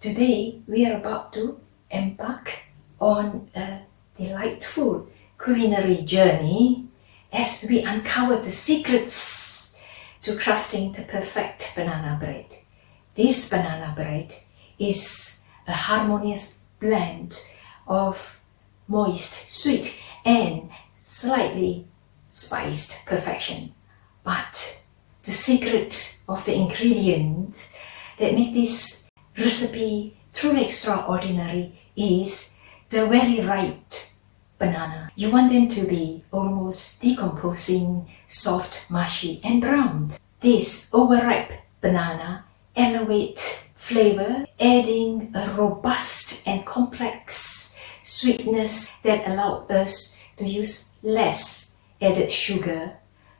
Today we are about to embark on a delightful culinary journey as we uncover the secrets to crafting the perfect banana bread. This banana bread is a harmonious blend of moist, sweet and slightly spiced perfection. But the secret of the ingredient that make this recipe truly extraordinary is the very ripe banana. You want them to be almost decomposing, soft, mushy and browned. This overripe banana elevates flavor, adding a robust and complex sweetness that allows us to use less added sugar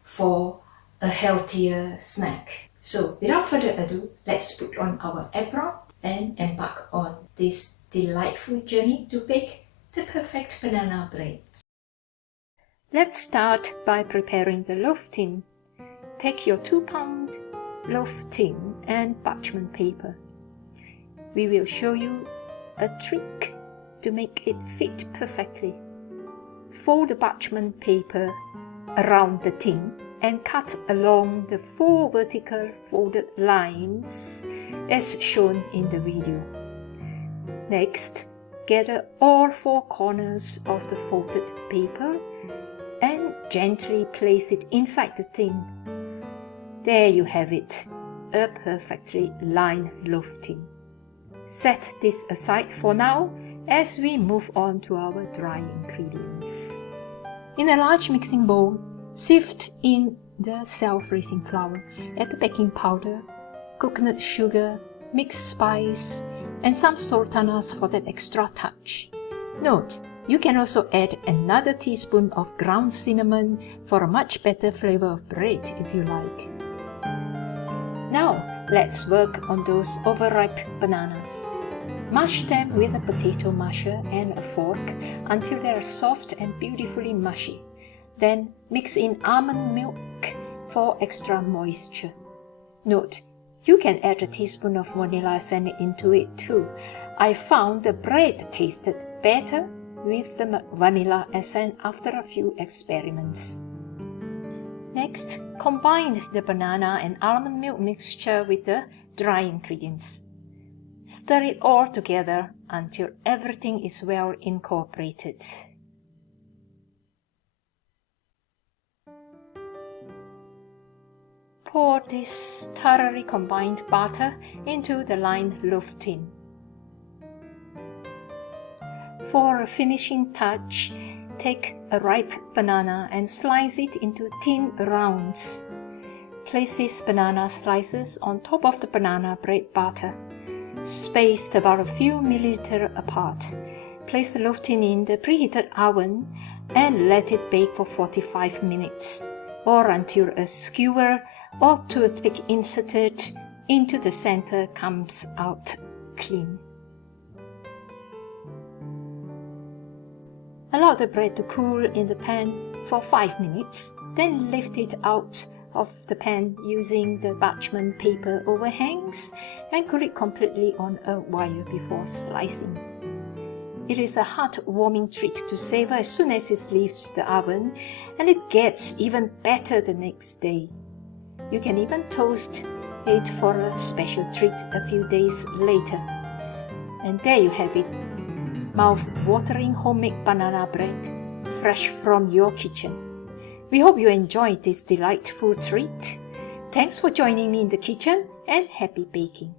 for a healthier snack. So without further ado, let's put on our apron and embark on this delightful journey to bake the perfect banana bread. Let's start by preparing the loaf tin. Take your 2-pound loaf tin and parchment paper. We will show you a trick to make it fit perfectly. Fold the parchment paper around the tin and cut along the 4 vertical folded lines as shown in the video. Next, gather all 4 corners of the folded paper and gently place it inside the tin. There you have it, a perfectly lined loaf tin. Set this aside for now as we move on to our dry ingredients. In a large mixing bowl, sift in the self-raising flour, add the baking powder, coconut sugar, mixed spice, and some sultanas for that extra touch. Note, you can also add another teaspoon of ground cinnamon for a much better flavor of bread if you like. Now, let's work on those overripe bananas. Mash them with a potato masher and a fork until they are soft and beautifully mushy. Then mix in almond milk for extra moisture. Note, you can add a teaspoon of vanilla essence into it too. I found the bread tasted better with the vanilla essence after a few experiments. Next, combine the banana and almond milk mixture with the dry ingredients. Stir it all together until everything is well incorporated. Pour this thoroughly combined batter into the lined loaf tin. For a finishing touch, take a ripe banana and slice it into thin rounds. Place these banana slices on top of the banana bread batter, spaced about a few milliliters apart. Place the loaf tin in the preheated oven and let it bake for 45 minutes, or until a skewer or toothpick inserted into the center comes out clean. Allow the bread to cool in the pan for 5 minutes, then lift it out of the pan using the parchment paper overhangs and cool it completely on a wire before slicing. It is a heartwarming treat to savor as soon as it leaves the oven, and it gets even better the next day. You can even toast it for a special treat a few days later. And there you have it, mouth-watering homemade banana bread, fresh from your kitchen. We hope you enjoyed this delightful treat. Thanks for joining me in the kitchen and happy baking.